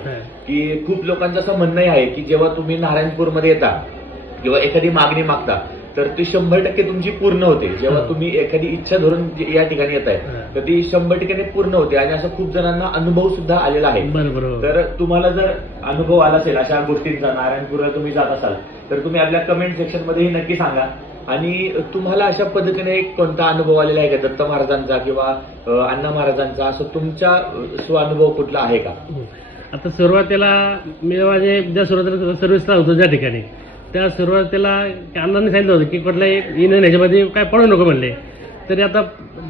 की खूप लोकांचं असं म्हणणं आहे की जेव्हा तुम्ही नारायणपूरमध्ये येता किंवा एखादी मागणी मागता तर ती 100% तुमची पूर्ण होते. जेव्हा तुम्ही एखादी इच्छा धरून या ठिकाणी येत आहे तर ती 100% पूर्ण होते. आणि असं खूप जणांना अनुभव सुद्धा आलेला आहे. तर तुम्हाला जर अनुभव आला असेल अशा गोष्टींचा, नारायणपूरला तुम्ही जात असाल तर तुम्ही आपल्या कमेंट सेक्शन मध्ये नक्की सांगा. आणि तुम्हाला अशा पद्धतीने कोणता अनुभव आलेला आहे का दत्त महाराजांचा किंवा अण्णा महाराजांचा, असं तुमचा स्वानुभव कुठला आहे का? आता सुरुवातीला मी माझे ज्या सुरुवातीला सर्व्हिसला होतो ज्या ठिकाणी, त्या सुरुवातीला अण्णांनी सांगितलं होतं की कुठल्याही इनेन ह्याच्यामध्ये काय पडू नको म्हणले. तरी आता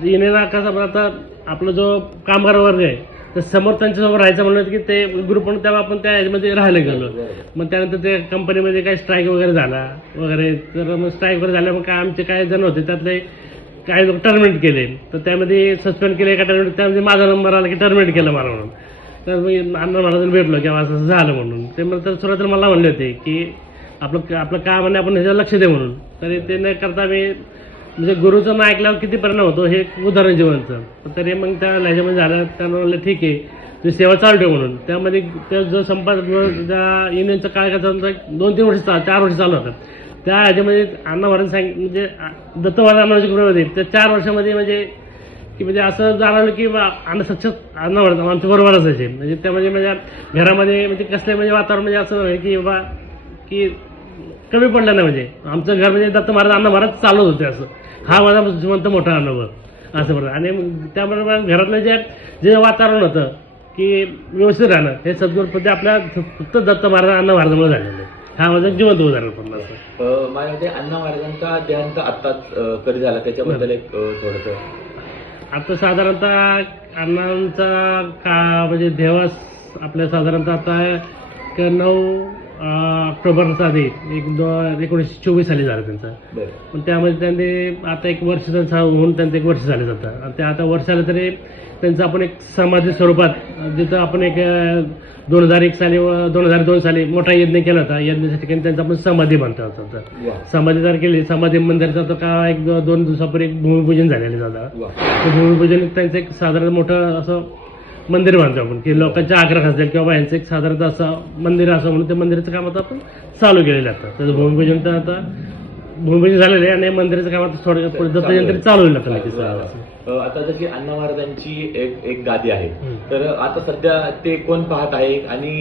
इनेला कसं आता आपला जो कामगार वर्ग आहे तर समोर त्यांच्यासोबत राहायचं म्हणलं की ते ग्रुप म्हणून तेव्हा आपण त्या ह्याच्यामध्ये राहायला गेलो. मग त्यानंतर ते कंपनीमध्ये काही स्ट्राईक वगैरे झाला वगैरे, तर मग स्ट्राईक वगैरे झाल्या मग काय आमचे काय जण होते त्यातले काही लोक टर्मिनेट केले. तर त्यामध्ये सस्पेंड केले एका टर्मिनेट, त्यामध्ये माझा नंबर आला की टर्मिनेट केलं मला म्हणून. तर मी अण्णा महाराजांना भेटलो की असं असं झालं म्हणून. ते मला तर सुरुवातीला मला म्हणले होते की आपलं काम आणि आपण ह्याच्यावर लक्ष दे म्हणून. तरी ते न करता मी म्हणजे गुरुचं न ऐकल्यावर किती परिणाम होतो हे उदाहरण जीवनचं. तरी मग त्या ह्याच्यामध्ये झालं, त्यांना म्हणलं ठीक आहे तुझी सेवा चालू ठेव म्हणून. त्यामध्ये त्या जो त्या युनियनचा काळाचा 2-3 वर्ष 4 वर्ष चालू होतं. त्या ह्याच्यामध्ये अण्णा महाराज म्हणजे दत्त महाराजांच्या कृपेमध्ये त्या 4 वर्षामध्ये म्हणजे असं जाणवलं की अण्णा अण्णा महाराज आमच्या बरोबर असायचे. म्हणजे त्यामध्ये माझ्या घरामध्ये म्हणजे कसले म्हणजे वातावरण म्हणजे असं नाही की बाबा की कमी पडलं नाही. म्हणजे आमचं घर म्हणजे दत्त महाराज अण्णा महाराज चालत होते. असं हा माझा जिवंत मोठा अनुभव असं बरं. आणि त्यामुळे घरातलं जे वातावरण होतं की व्यवस्थित राहणं हे सद्गुरू आपल्या फक्त दत्त महाराज अण्णा महाराजांमुळे झालेलं आहे. हा माझं जिवंत उदाहरण पण असं. माझ्या अण्णा महाराजांचा देहांत आत्ताच कधी झाला त्याच्याबद्दल एक थोडंसं. आता साधारणतः अण्णांचा म्हणजे देवास आपल्या साधारणतः आता 9 ऑक्टोबरचा आधी 1924 साली झालं त्यांचा. पण त्यामध्ये त्यांनी आता 1 वर्ष त्यांचा होऊन त्यांचं 1 वर्ष झाले जातं. आणि ते आता वर्ष झालं तरी त्यांचं आपण एक समाधी स्वरूपात जिथं आपण एक 2001 साली 2002 साली मोठा यज्ञ केला होता. यज्ञाच्या ठिकाणी त्यांचं आपण समाधी बांधतो होता. समाधी तयार केली. समाधी मंदिराचा तो का 1-2 दिवसापूर्वी एक भूमिपूजन झालेलं जातं. भूमिपूजन त्यांचं एक साधारण मोठं असं मंदिर बांधतो आपण की लोकांच्या आग्रह असतील किंवा यांचं एक साधारणतः असं मंदिर असं म्हणून ते मंदिराचं काम आता आपण चालू केलेलं आहे. आता त्याचं भूमिपूजन तर आता भूमिपूजन झालेलं आहे आणि मंदिराचं काम आता थोडं दत्तजयंती चालू होईल आता जशी अण्णा महाराजांची एक गादी आहे तर आता सध्या ते कोण पाहत आहे आणि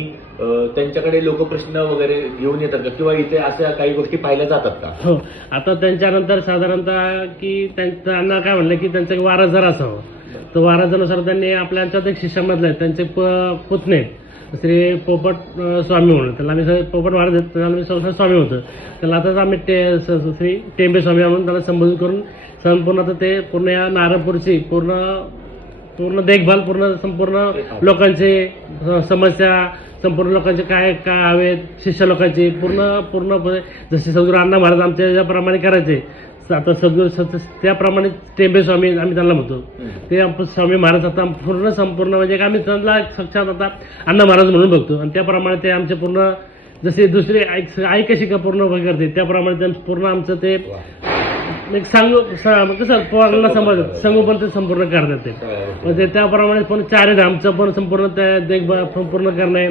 त्यांच्याकडे लोक प्रश्न वगैरे घेऊन येतात का किंवा इथे अशा काही गोष्टी पाहिल्या जातात का? हो, आता त्यांच्यानंतर साधारणतः की त्यांचं अण्णा काय म्हणलं की त्यांचं एक वारसदार असावं. तर वारसानुसार त्यांनी आपल्या आमच्यात एक शिष्यामधले आहेत त्यांचे पुतणे श्री पोपट स्वामी म्हणून, त्याला आम्ही पोपट महाराज त्याला आम्ही स्वामी होतं. त्याला आताच आम्ही श्री टेंबे स्वामी म्हणून त्याला संबोधित करून संपूर्ण आता ते पूर्ण या नारायणपूरची पूर्ण देखभाल संपूर्ण लोकांचे समस्या संपूर्ण लोकांचे काय हवेत शिष्य लोकांची पूर्ण जसे सद्गुरू अण्णा महाराज आमच्या ज्याप्रमाणे करायचे आता सद्गुरू त्याप्रमाणे टेंबे स्वामी आम्ही त्यांना म्हणतो. ते स्वामी महाराज आता संपूर्ण म्हणजे आम्ही त्यांना साक्षात आता अण्णा महाराज म्हणून बघतो. आणि त्याप्रमाणे ते आमचे पूर्ण जसे दुसरे आई कशी का पूर्ण उभं करते त्याप्रमाणे ते पूर्ण आमचं ते कसं पोरांना संगोपन ते संपूर्ण करण्यात ते म्हणजे त्याप्रमाणे पण 4 धामचं पण संपूर्ण त्या देखभाल संपूर्ण करणे.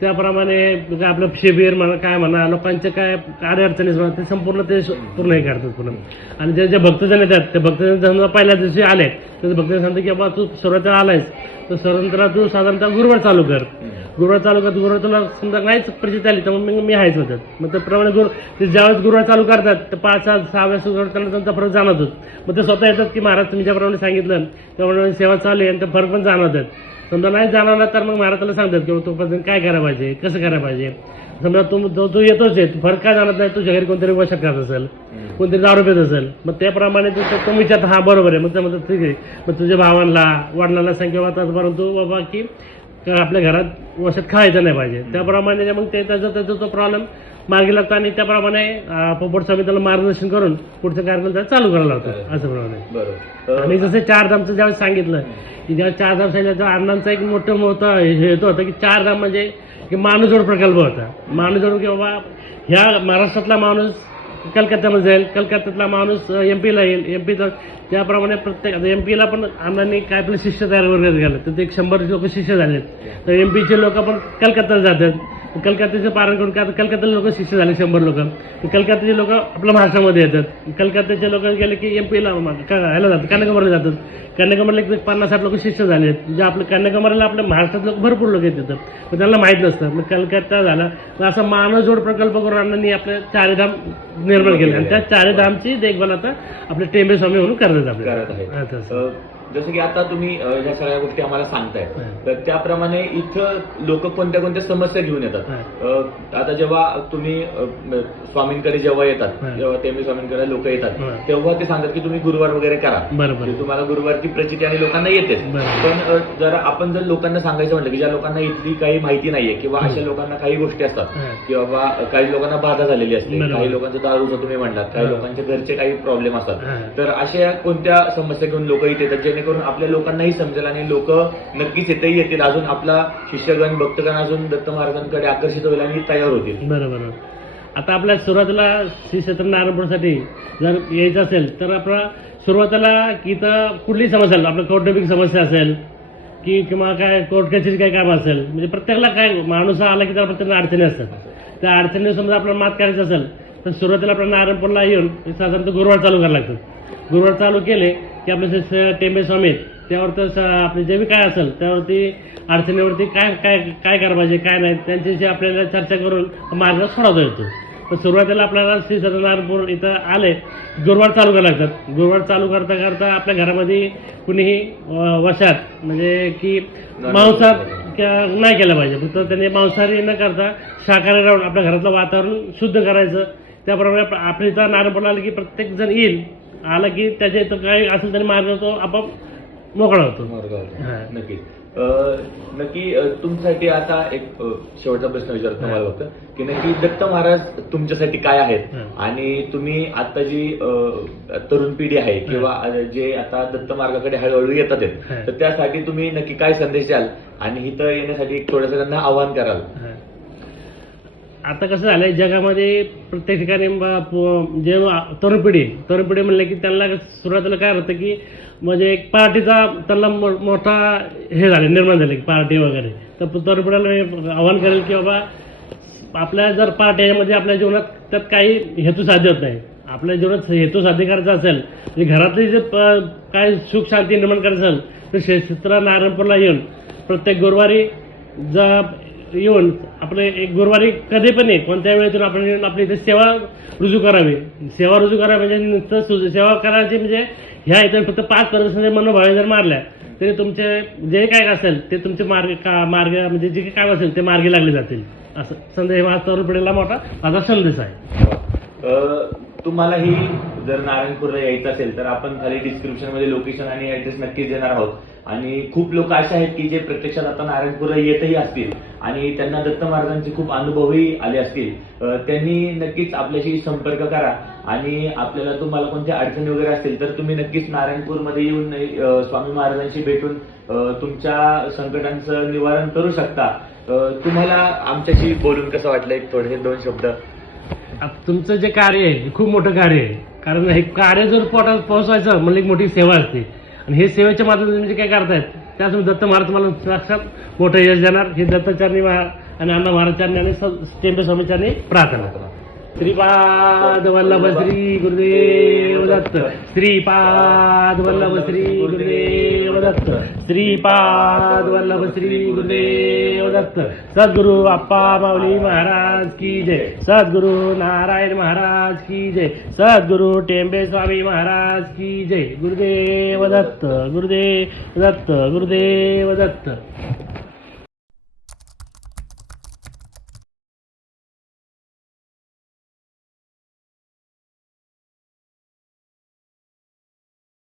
त्याप्रमाणे आपलं शिबिर म्हणा काय म्हणा लोकांचे काय अडचणीस म्हणा ते संपूर्ण ते पूर्ण हे करतात पूर्ण. आणि जे भक्तजन येतात ते भक्तजन समजा पहिल्या दिवशी आले तर भक्तजन सांगतात की बाबा तू सुरुवातीला आलायस तर सुरुवातीला तू साधारणतः गुरुवार चालू कर. गुरुवार तुला समजा नाहीच परिचित आली तर मग मी आहेच होतात. मग त्याप्रमाणे ते ज्यावेळेस गुरुवार चालू करतात तर 5-6 वेळेस त्यांना त्यांचा फरक जाणवतो. मग ते स्वतः येतात की महाराज तुम्ही ज्याप्रमाणे सांगितलं त्याप्रमाणे सेवा चालू आहे आणि ते फरक पण जाणवतात. समजा नाही जाणवला तर मग महाराजाला सांगतात की तो पद्धतीने काय करायला पाहिजे, कसं करायला पाहिजे. समजा तू येतोच आहे, तू फरक काय जाणत नाही, तुझ्या घरी कोणतरी वशात करत असेल, कोणतरी दारू पित असेल, मग त्याप्रमाणे तो विचारतो हा बरोबर आहे. मग ते म्हणतात ठीक आहे, मग तुझ्या भावांना वडिलांना सांग किंवा परंतु बाबा की आपल्या घरात वशात खायचं नाही पाहिजे. त्याप्रमाणे मग त्याचा तो प्रॉब्लेम मार्गी लागतो आणि त्याप्रमाणे पोपट स्वामी त्याला मार्गदर्शन करून पुढचं कार्यक्रम त्याला चालू करायला लागतो असं प्रमाणे. बरोबर. आणि जसं चारधामचं ज्यावेळेस सांगितलं की जेव्हा चारधाम सांगितलं तेव्हा अण्णांचा एक मोठं हे होतं की चारधाम म्हणजे की माणूसजोड प्रकल्प होता. माणूसजोड की बाबा ह्या महाराष्ट्रातला माणूस कलकत्त्यामध्ये जाईल, कलकत्त्यातला माणूस MP ला येईल, MP त्याप्रमाणे प्रत्येक MP ला पण अण्णांनी काय आपले शिष्य तयार वगैरे केलं तर ते 100 लोक शिष्य झालेत. तर MP लोक पण कलकत्त्याला जातात, कलकत्त्याचं पारण करून काय कलकत्त्याला लोक शिष्य झाले 100 लोक. कलकत्त्याचे लोक आपल्या महाराष्ट्रामध्ये येतात, कलकत्त्याचे लोक गेले की MP ला ह्याला जातात, कन्याकुमारीला जातात. कन्याकुमारीला 50-60 लोक शिष्य झालेत. म्हणजे आपल्या कन्याकुमारीला आपल्या महाराष्ट्रात लोक भरपूर लोक येतात, पण त्यांना माहीत नसतं. मग कलकत्ता झाला तर असा मानवजोड प्रकल्प करून अण्णांनी आपले चारधाम निर्माण केले आणि त्या चारधामची देखभाल आता आपले टेंबे स्वामी म्हणून करतात आपल्याला. जसं की आता तुम्ही ह्या सगळ्या गोष्टी आम्हाला सांगताय, तर त्याप्रमाणे इथं लोक कोणत्या कोणत्या समस्या घेऊन येतात. आता जेव्हा तुम्ही स्वामींकडे जेव्हा येतात, जेव्हा टेंबे स्वामींकडे लोक येतात, तेव्हा ते सांगतात की तुम्ही गुरुवार वगैरे करा. बरोबर. तुम्हाला गुरुवारची प्रचिती आणि लोकांना येतेच. पण जर लोकांना सांगायचं म्हटलं की ज्या लोकांना इथली काही माहिती नाहीये किंवा अशा लोकांना काही गोष्टी असतात की बाबा काही लोकांना बाधा झालेली असते, काही लोकांचं दारूचं तुम्ही म्हणलात, काही लोकांच्या घरचे काही प्रॉब्लेम असतात, तर अशा कोणत्या समस्या घेऊन लोक इथे येतात जेणेकरून आपल्या लोकांनाही समजेल आणि लोक नक्कीच इथेही येतील, अजून आपला शिष्यगण भक्तगण अजून दत्त महाराजांकडे आकर्षित होईल आणि तयार होतील. बरोबर. आता आपल्या सुरुवातीला श्री क्षेत्र नारायणपूरसाठी जर यायचं असेल तर आपला सुरुवातीला इथं कुठलीही समस्या आपलं कौटुंबिक समस्या असेल की किंवा काय कोर्ट कचेरी काही काम असेल, म्हणजे प्रत्येकाला काय माणूस आला की त्याला प्रत्येक अडचणी असतात. त्या अडचणी समजा आपल्याला मात करायचं असेल तर सुरुवातीला आपल्या नारायणपूरला येऊन साधारणतः गुरुवार चालू करायला लागतात. गुरुवार चालू केले की आपले टेंबे स्वामी त्यावर तर आपले जे काय असेल त्यावरती अडचणीवरती काय काय काय करायला पाहिजे काय नाही त्यांच्याशी आपल्याला चर्चा करून मार्ग सोडवता येतो. तर सुरुवातीला आपल्याला श्री सत्यनारायणपूर इथं आले गुरुवार चालू करायला लागतात. गुरुवार चालू करता करता आपल्या घरामध्ये कुणीही वशात म्हणजे की मांसाहार नाही केला पाहिजे, फक्त त्यांनी मांसाहारी न करता शाकाहारी राहून आपल्या घरातलं वातावरण शुद्ध करायचं. त्याप्रमाणे आपल्या इथं नारायणपूरला आलं की प्रत्येक जण येईल, आला की त्याच्या इथं काय असेल तरी मार्ग तो आपोआप मोकळा होतो. नक्की नक्की तुमच्यासाठी आता एक शेवटचा प्रश्न विचारतो तुम्हाला फक्त की नक्की दत्त महाराज तुमच्यासाठी काय आहेत आणि तुम्ही आता जी तरुण पिढी आहे किंवा जे आता दत्त मार्गाकडे हळूहळू येतात तर त्यासाठी तुम्ही नक्की काय संदेश द्याल आणि इथं येण्यासाठी थोडंसं त्यांना आवाहन कराल. आता कसं झालंय जगामध्ये प्रत्येक ठिकाणी जे तरुण पिढी म्हणलं की त्यांना सुरुवातीला काय होतं की म्हणजे एक पार्टीचा त्यांना मोठा हे झाले निर्माण झाले की पार्टी वगैरे. तर तरुण पिढीला आव्हान करेल की बाबा आपल्या जर पार्टीमध्ये आपल्या जीवनात त्यात काही हेतू साध्य होत नाही, आपल्या जीवनात हेतू साध्य करायचा असेल म्हणजे घरातली जे काय सुख शांती निर्माण करायचं असेल तर श्री क्षेत्र नारायणपूरला येऊन प्रत्येक गुरुवारी येऊन आपले एक गुरुवारी कधी पण कोणत्या वेळेतून आपण येऊन आपली इथे सेवा रुजू करावी. सेवा रुजू करावी म्हणजे नुसतं सेवा करायची म्हणजे ह्या इथं फक्त 5 प्रदर्शनाचे मनोभावे जर मारल्या तरी तुमचे जे काय असेल ते तुमचे मार्ग म्हणजे जे काय असेल ते मार्गी लागले जातील. असं संदेश हा तरुण पिढीला मोठा माझा संदेश आहे. तुम्हालाही जर नारायणपूरला यायचं असेल तर आपण खाली डिस्क्रिप्शन मध्ये लोकेशन आणि ऍड्रेस नक्कीच देणार आहोत. आणि खूप लोक असे आहेत की जे प्रत्यक्षात आता नारायणपूरला येतही असतील आणि त्यांना दत्त महाराजांचे खूप अनुभवही आले असतील, त्यांनी नक्कीच आपल्याशी संपर्क करा आणि आपल्याला तुम्हाला कोणत्या अडचणी वगैरे असतील तर तुम्ही नक्कीच नारायणपूरमध्ये येऊन स्वामी महाराजांशी भेटून तुमच्या संकटांचं निवारण करू शकता. तुम्हाला आमच्याशी बोलून कसं वाटलं, एक थोडे 2 शब्द. तुमचं जे कार्य आहे खूप मोठं कार्य आहे, कारण हे कार्य जर पोटात पोहोचवायचं म्हणजे एक मोठी सेवा असते आणि हे सेवेच्या माध्यमातून तुम्ही काय करतायत त्यासोबत दत्त महाराज तुम्हाला साक्षात मोठं यश देणार. हे दत्ताचार्य आणि अण्णा महाराजांनी आणि टेंबे स्वामींनी प्रार्थना. श्रीपाद वल्लभ श्री गुरुदेव दत्त. श्रीपाद वल्लभ श्री गुरुदेव दत्त. दत्त श्रीपाद वल्लभ श्री गुरुदेव दत्त सद्गुरु अप्पा माऊली महाराज की जय सद्गुरु नारायण महाराज की जय सद्गुरु टेंबे स्वामी महाराज की जय गुरुदेव दत्त गुरुदेव दत्त गुरुदेव दत्त